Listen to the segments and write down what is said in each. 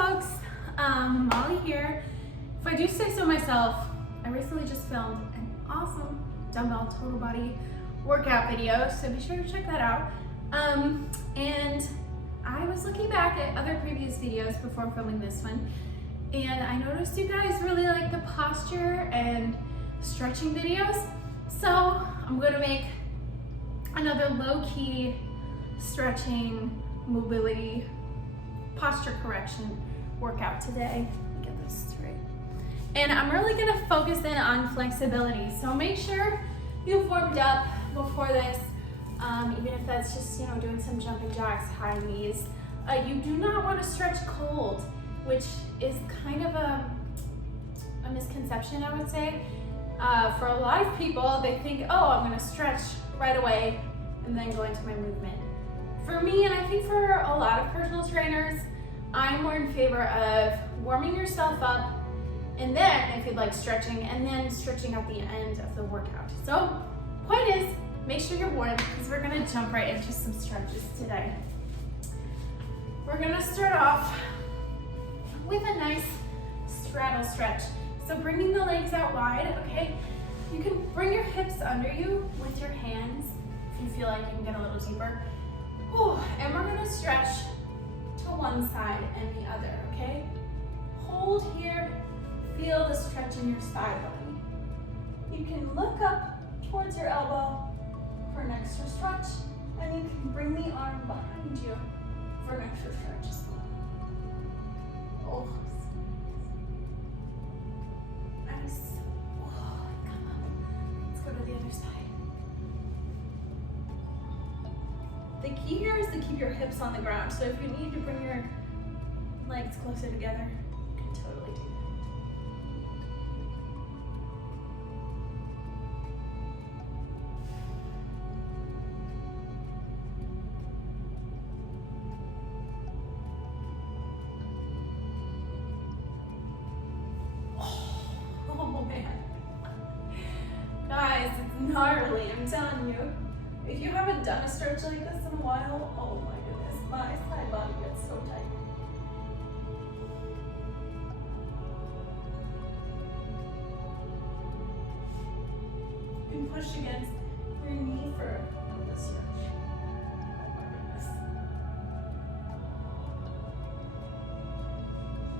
folks, Molly here. If I do say so myself, I recently just filmed an awesome dumbbell total body workout video, so be sure to check that out. And I was looking back at other previous videos before filming this one, and I noticed you guys really like the posture and stretching videos, so I'm going to make another low-key stretching, mobility, posture correction workout today. Let me get this straight. And I'm really gonna focus in on flexibility. So make sure you've warmed up before this, even if that's just, doing some jumping jacks, high knees. You do not want to stretch cold, which is kind of a misconception, I would say. For a lot of people, they think, oh, I'm gonna stretch right away and then go into my movement. For me, and I think for a lot of personal trainers, I'm more in favor of warming yourself up, and then if you'd like stretching, and then stretching at the end of the workout. So point is, make sure you're warm because we're gonna jump right into some stretches today. We're gonna start off with a nice straddle stretch. So bringing the legs out wide, okay? You can bring your hips under you with your hands if you feel like you can get a little deeper. Ooh, and we're gonna stretch to one side and the other, okay? Hold here, feel the stretch in your side body. You can look up towards your elbow for an extra stretch, and you can bring the arm behind you for an extra stretch as well. Oh, nice. Oh, come on. Let's go to the other side. The key here is to keep your hips on the ground. So if you need to bring your legs closer together, you can totally do that. Oh man. Guys, it's gnarly, I'm telling you. If you haven't done a stretch like this in a while, oh my goodness, my side body gets so tight. You can push against your knee for the stretch. Oh my goodness.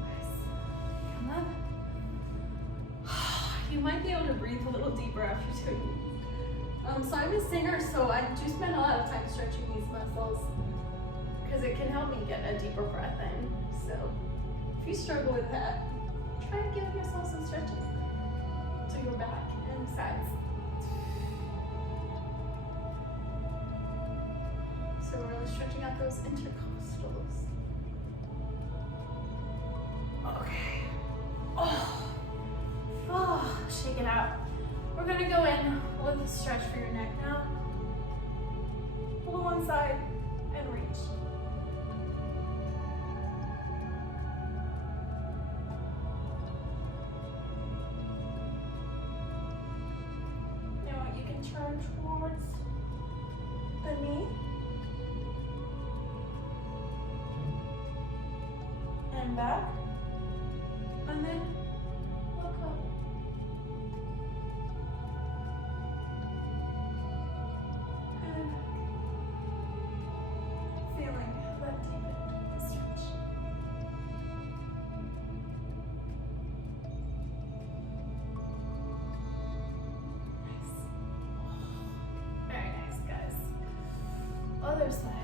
Nice. Come on. You might be able to breathe a little deeper after doing these. So I'm a singer, so I do spend a lot of time stretching these muscles because it can help me get a deeper breath in. So if you struggle with that, try to give yourself some stretches to your back and sides. So we're really stretching out those intercostals. Okay. Oh, shake it out. We're gonna go in with a stretch for your neck now. Pull to one side and reach. Now you can turn towards the knee. And back. And then look up. Feeling that deep stretch. Nice. Very nice, guys. Other side.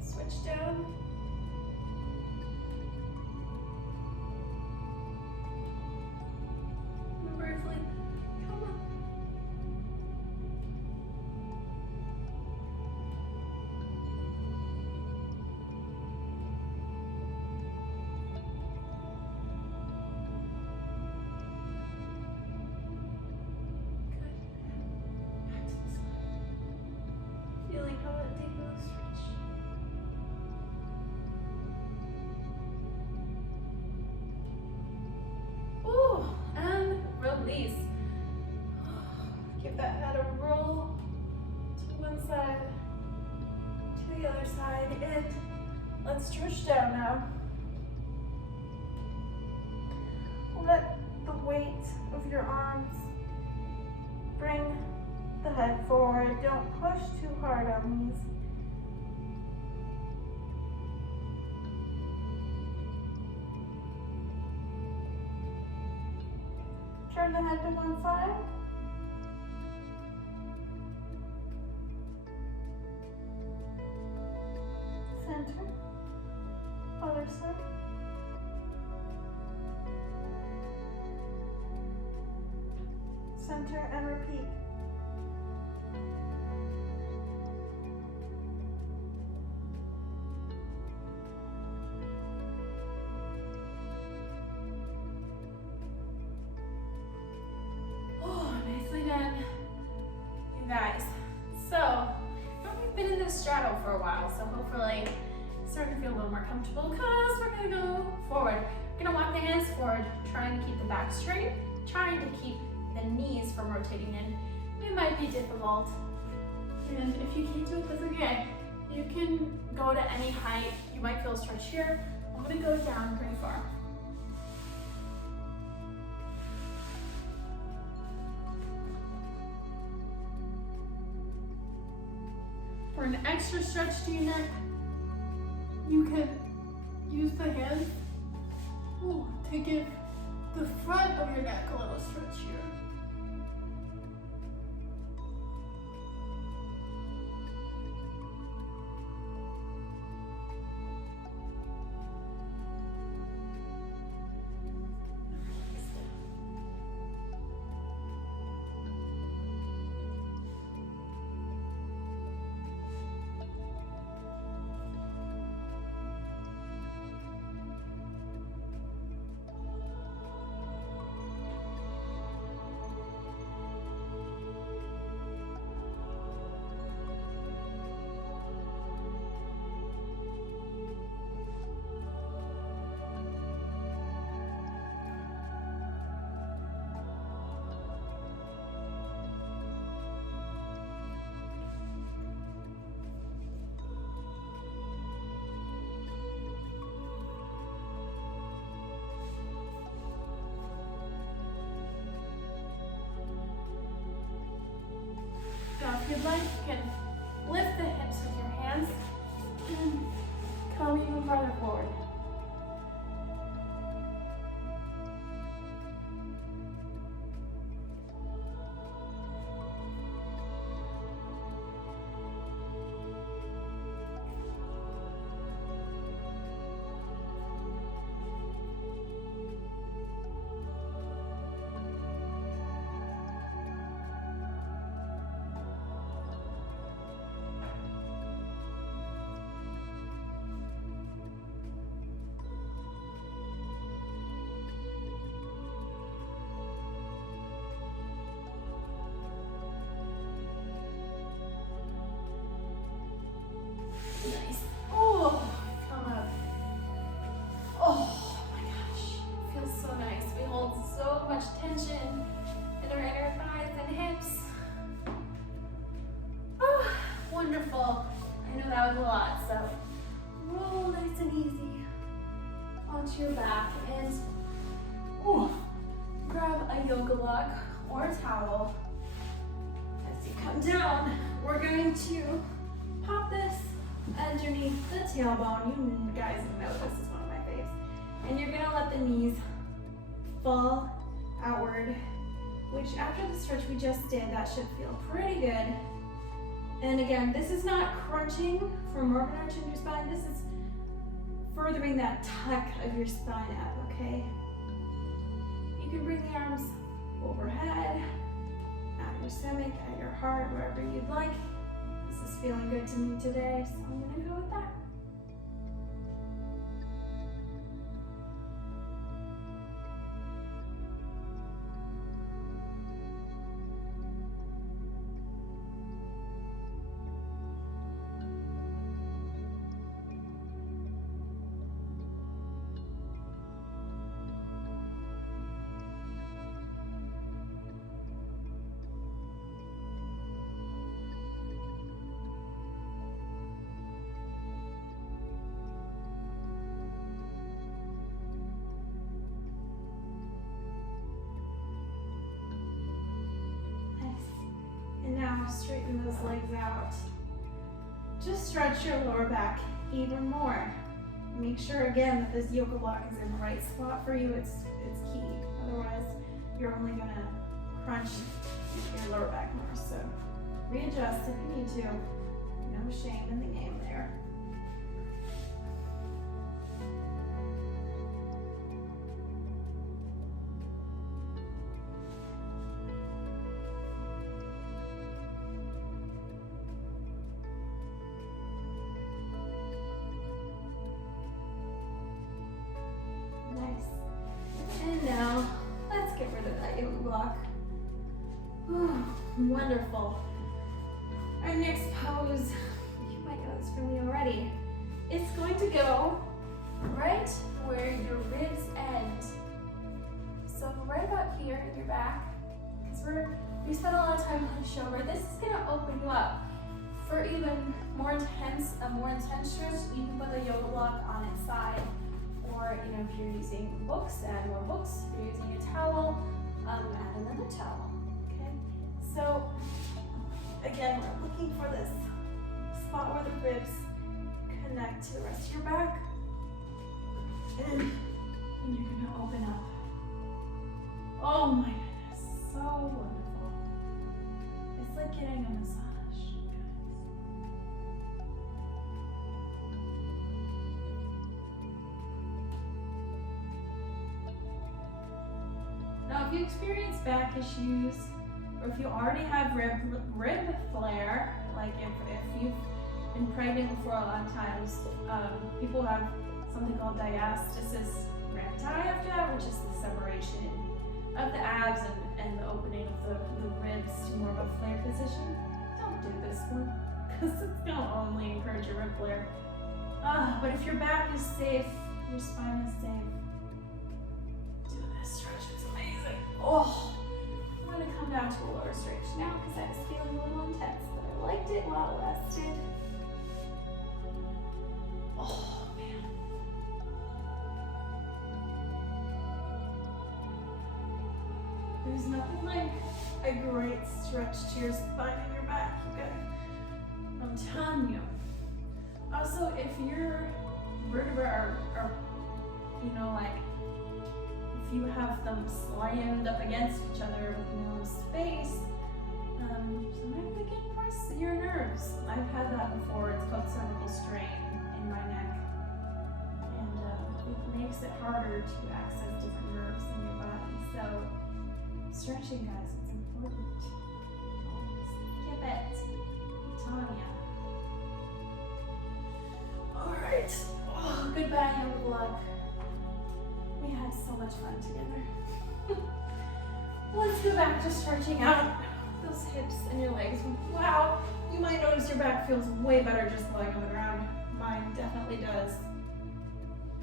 Switch down. And briefly, come on. Feeling how that deep stretch. side to the other side, and let's stretch down now. Let the weight of your arms bring the head forward. Don't push too hard on these. Turn the head to one side. Center. Other side. Center and repeat. Oh, nicely done, you guys. So, we've been in this straddle for a while, so hopefully it's starting to feel a little more comfortable because we're gonna go forward. We're gonna walk the hands forward, trying to keep the back straight, trying to keep the knees from rotating in. It might be difficult. And if you can't do it, that's okay. You can go to any height. You might feel a stretch here. I'm gonna go down pretty far. For an extra stretch to your neck, you can use the hands to give the front of your neck a little stretch here. Now, if you'd like, you can lift the hips with your hands and come even farther forward. Nice. Oh, come up. Oh my gosh, feels so nice. We hold so much tension in our inner thighs and hips. Oh, wonderful. I know that was a lot, so roll nice and easy onto your back and grab a yoga block or a towel. As you come down, we're going to pop this underneath the tailbone. You guys know this is one of my faves. And you're gonna let the knees fall outward, which after the stretch we just did, that should feel pretty good. And again, this is not crunching for more of an arch in your spine. This is furthering that tuck of your spine up, okay? You can bring the arms overhead, at your stomach, at your heart, wherever you'd like. This is feeling good to me today, so I'm gonna go with that. straighten those legs out. Just stretch your lower back even more. Make sure again that this yoga block is in the right spot for you. It's key. Otherwise, you're only gonna crunch your lower back more. So readjust if you need to. No shame in the game there. And now, let's get rid of that yoga block. Wonderful. Our next pose, you might know this from me already. It's going to go right where your ribs end. So right about here in your back, because we spent a lot of time on the shoulder. This is going to open you up for even more intense stretch. You can put the yoga block on its side. Or, if you're using books, add more books. If you're using a towel, add another towel. Okay? So, again, we're looking for this spot where the ribs connect to the rest of your back. And you're going to open up. Oh my goodness, so wonderful. It's like getting a massage. Now, if you experience back issues, or if you already have rib flare, like if you've been pregnant for a lot of times, people have something called diastasis recti after that, which is the separation of the abs and the opening of the ribs to more of a flare position. Don't do this one, because it's going to only encourage your rib flare. But if your back is safe, your spine is safe, do this stretch. It's amazing. Oh, I'm going to come down to a lower stretch now because I was feeling a little intense, but I liked it while it lasted. Oh, man. There's nothing like a great stretch to your spine and your back, you guys. I'm telling you. Also, if your vertebrae are if you have them slammed up against each other with no space, sometimes they can press your nerves. I've had that before. It's called cervical strain in my neck. And it makes it harder to access different nerves in your body. So, stretching, guys, it's important. Skip it. I'm telling you. Alright. Oh, goodbye, yoga block. We had so much fun together. Let's go back to stretching out those hips and your legs. Wow, you might notice your back feels way better just lying on the ground. Mine definitely does.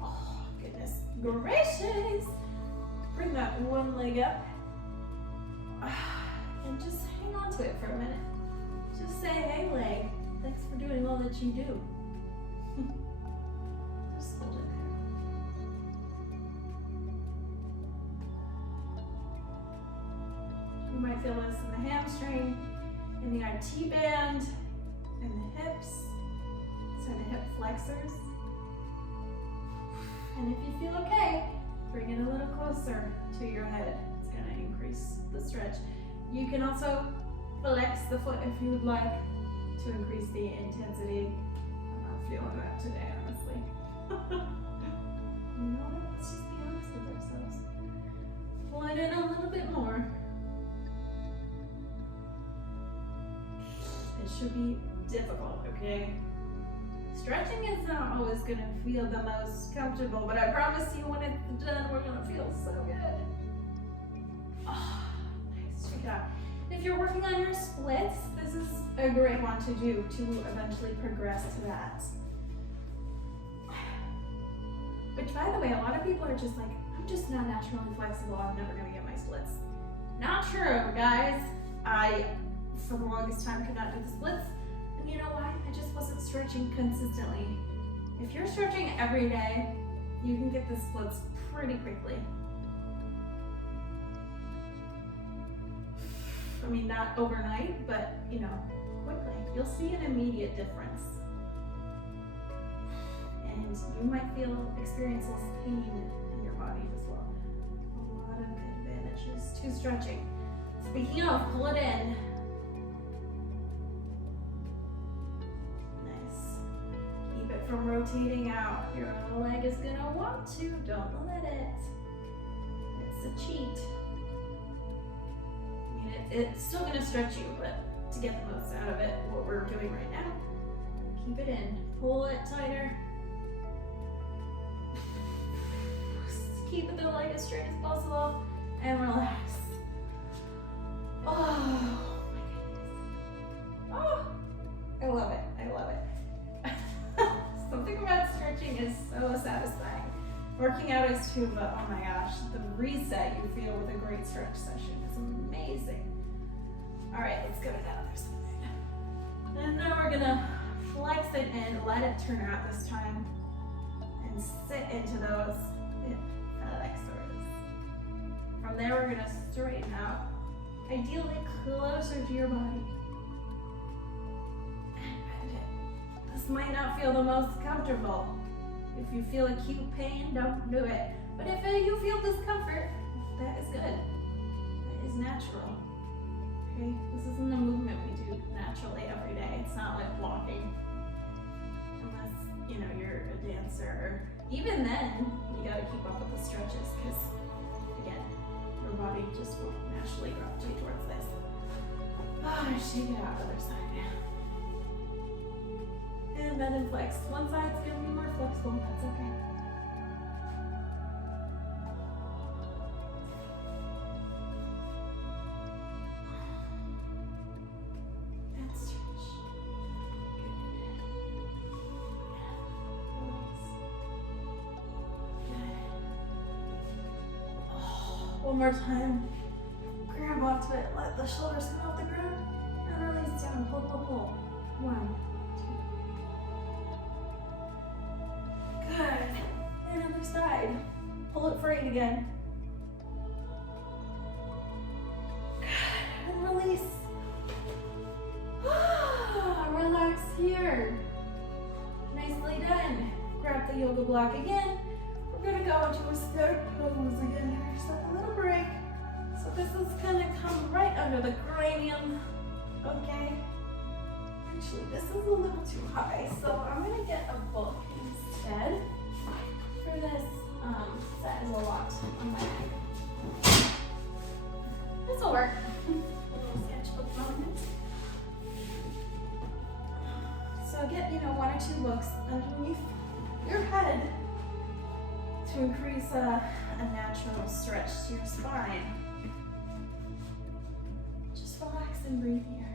Oh, goodness gracious. Bring that one leg up. And just hang on to it for a minute. Just say, hey leg, thanks for doing all that you do. Just hold it there. You might feel this in the hamstring, in the IT band, in the hips, so the hip flexors. And if you feel okay, bring it a little closer to your head. It's going to increase the stretch. You can also flex the foot if you would like to increase the intensity. I'm not feeling that today, honestly. You know what? Let's just be honest with ourselves. Pull it in a little bit more. It should be difficult, okay? Stretching is not always going to feel the most comfortable, but I promise you when it's done, we're going to feel so good. Oh, nice. Check it out. If you're working on your splits, this is a great one to do to eventually progress to that. Which, by the way, a lot of people are just like, I'm just not naturally flexible, I'm never going to get my splits. Not true, guys. I, for the longest time, could not do the splits. And you know why? I just wasn't stretching consistently. If you're stretching every day, you can get the splits pretty quickly. I mean, not overnight, but you know, quickly. You'll see an immediate difference. And you might experience less pain in your body as well. A lot of advantages to stretching. Speaking of, pull it in. Nice. Keep it from rotating out. Your other leg is gonna want to. Don't let it. It's a cheat. I mean, it's still gonna stretch you, but to get the most out of it, what we're doing right now, keep it in. Pull it tighter. Keep the leg as straight as possible and relax. Oh my goodness. Oh, I love it. I love it. Something about stretching is so satisfying. Working out is too, but oh my gosh, the reset you feel with a great stretch session is amazing. All right, let's go to the other side. And now we're gonna flex it in, let it turn out this time, and sit into those flexors. From there, we're gonna straighten out, ideally closer to your body. And bend it. This might not feel the most comfortable. If you feel acute pain, don't do it. But if you feel discomfort, that is good. That is natural. Okay? This isn't a movement we do naturally every day. It's not like walking. Unless, you know, you're a dancer. Even then, you gotta keep up with the stretches because, again, your body just will naturally gravitate towards this. Shake it out, other side. And then and flex. One side's gonna be more flexible, that's okay. And stretch. One more time. Grab onto it, let the shoulders come off the ground, and release down. Pull, pull, pull. 1, 2. Good. And other side. Pull it for 8 again. Good. And release. Relax here. Nicely done. Grab the yoga block again. We're gonna go into a third pose again here. Just a little break. So this is gonna come right under the cranium. Okay. Actually, this is a little too high, so I'm gonna get a book instead. For this, that is a lot on my head. This will work. A little sketchbook moment. So get, 1 or 2 books underneath your head to increase a natural stretch to your spine. Just relax and breathe here.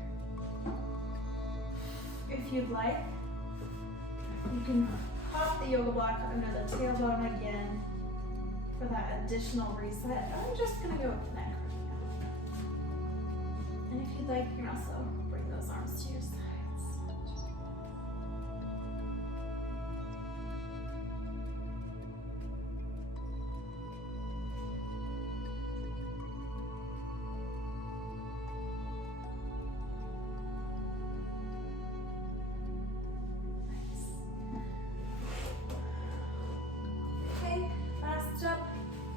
If you'd like, you can pop the yoga block under the tailbone again for that additional reset. I'm just gonna go with the neck right now. And if you'd like, you can also bring those arms to your sides.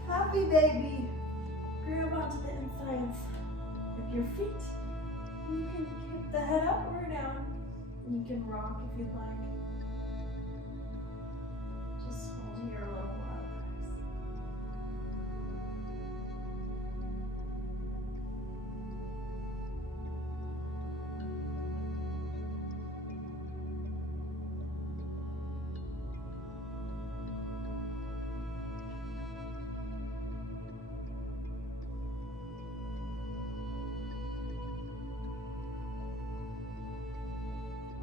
Happy baby. Grab onto the insides of your feet. You can keep the head up or down. You can rock if you'd like. Just hold your little wild eyes.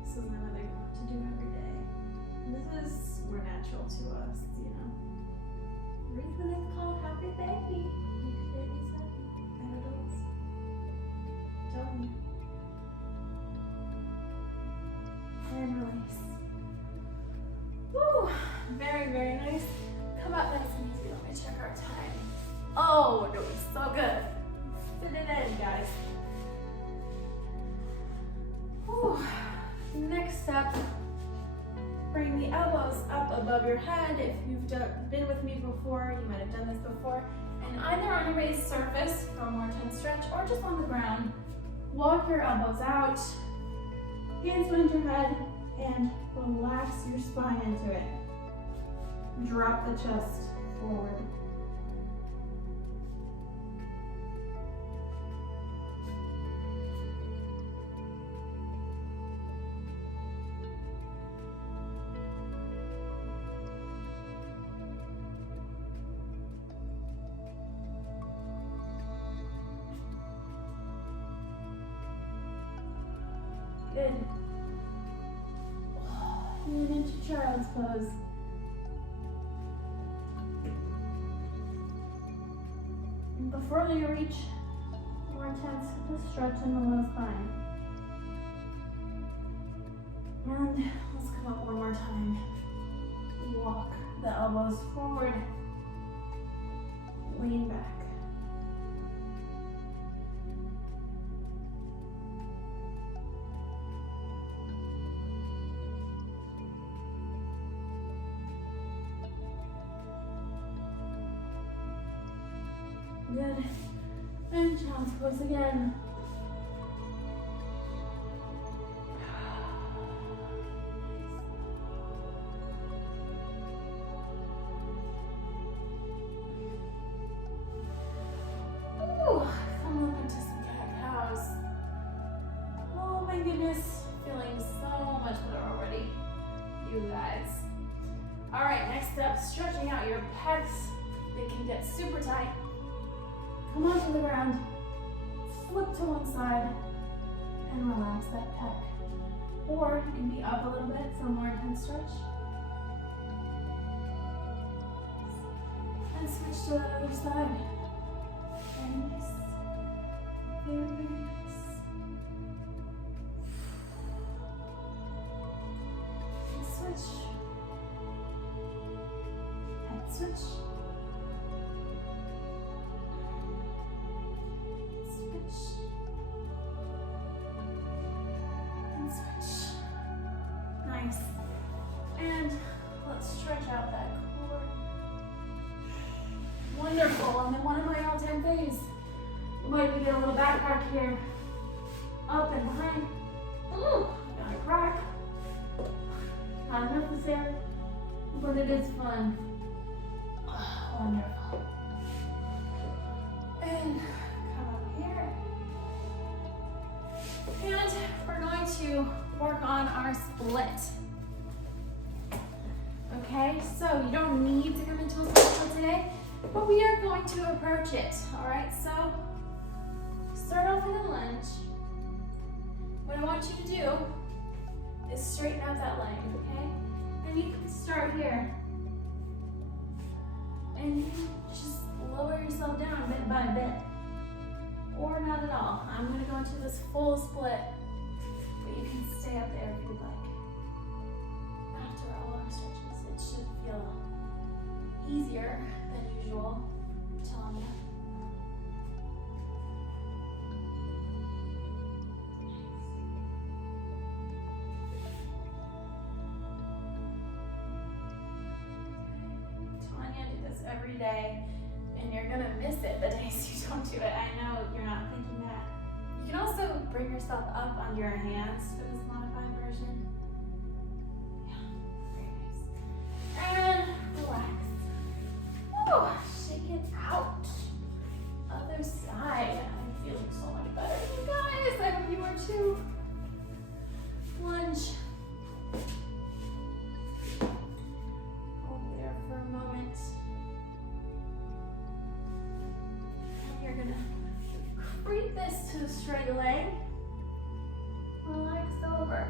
This is another to do every day. And this is more natural to us, reason it's called Happy Baby. Makes babies happy and adults. Don't you? And release. Woo! Very, very nice. Come up nice and easy. Let me check our time. Oh, we're doing so good. Fit it in, guys. next step, bring the elbows up above your head. If you've been with me before, you might have done this before. And either on a raised surface for a more intense stretch or just on the ground. Walk your elbows out, hands behind your head, and relax your spine into it. Drop the chest forward. Good. And into child's pose. And before you reach more intense stretch in the low spine. And let's come up one more time. Walk the elbows forward. Lean back. Good. And child's pose again. Ooh, come up into some cat-cows. Oh my goodness, feeling so much better already, you guys. All right, next up, stretching out your pecs. They can get super tight. Come onto the ground, flip to one side, and relax that pec. Or you can be up a little bit for a more intense stretch. And switch to that other side. Very nice. Very, very nice. And switch. And switch. And switch. Nice. And let's stretch out that core. Wonderful. And then one of my all-time faves. You might get a little back crack here. Up and behind. Ooh, got a crack. Not enough is there, but it is fun. Oh, wonderful. And come up here. And we're going to work on our split. Okay, so you don't need to come into a split today, but we are going to approach it. All right, so start off with a lunge. What I want you to do is straighten out that leg, okay? And you can start here. And you just lower yourself down bit by bit. Or not at all. I'm going to go into this full split, but you can stay up there if you'd like. After all our stretches, it should feel easier than usual. I'm telling you. Tanya, do this every day. And you're gonna miss it the days you don't do it. I know you're not thinking that. You can also bring yourself up onto your hands for this modified version. Yeah, very nice. And relax. Woo, shake it out. Other side. I'm feeling so much better. You guys, I hope you are too. Lunge. Hold there for a moment. You're gonna creep this to a straight leg, relax over,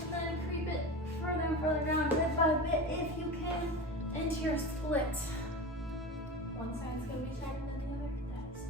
and then creep it further and further down bit by bit if you can into your split. One side's gonna be tighter than the other. That's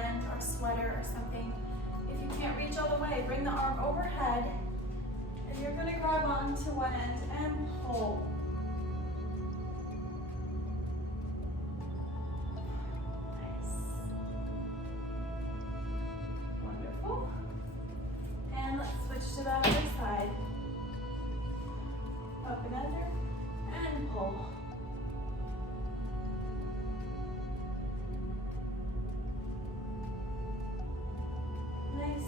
band or a sweater or something. If you can't reach all the way, bring the arm overhead, and you're gonna grab onto one end and pull. Nice. Wonderful. And let's switch to the other side. Up and under, and pull. Nice.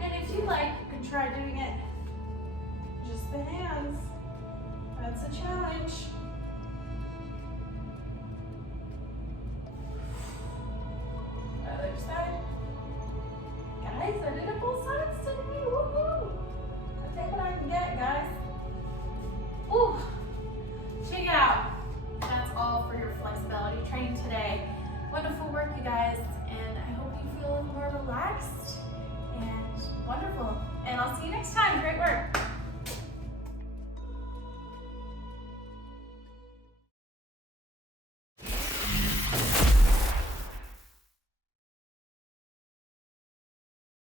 And if you like, you can try doing it just the hands. That's a challenge.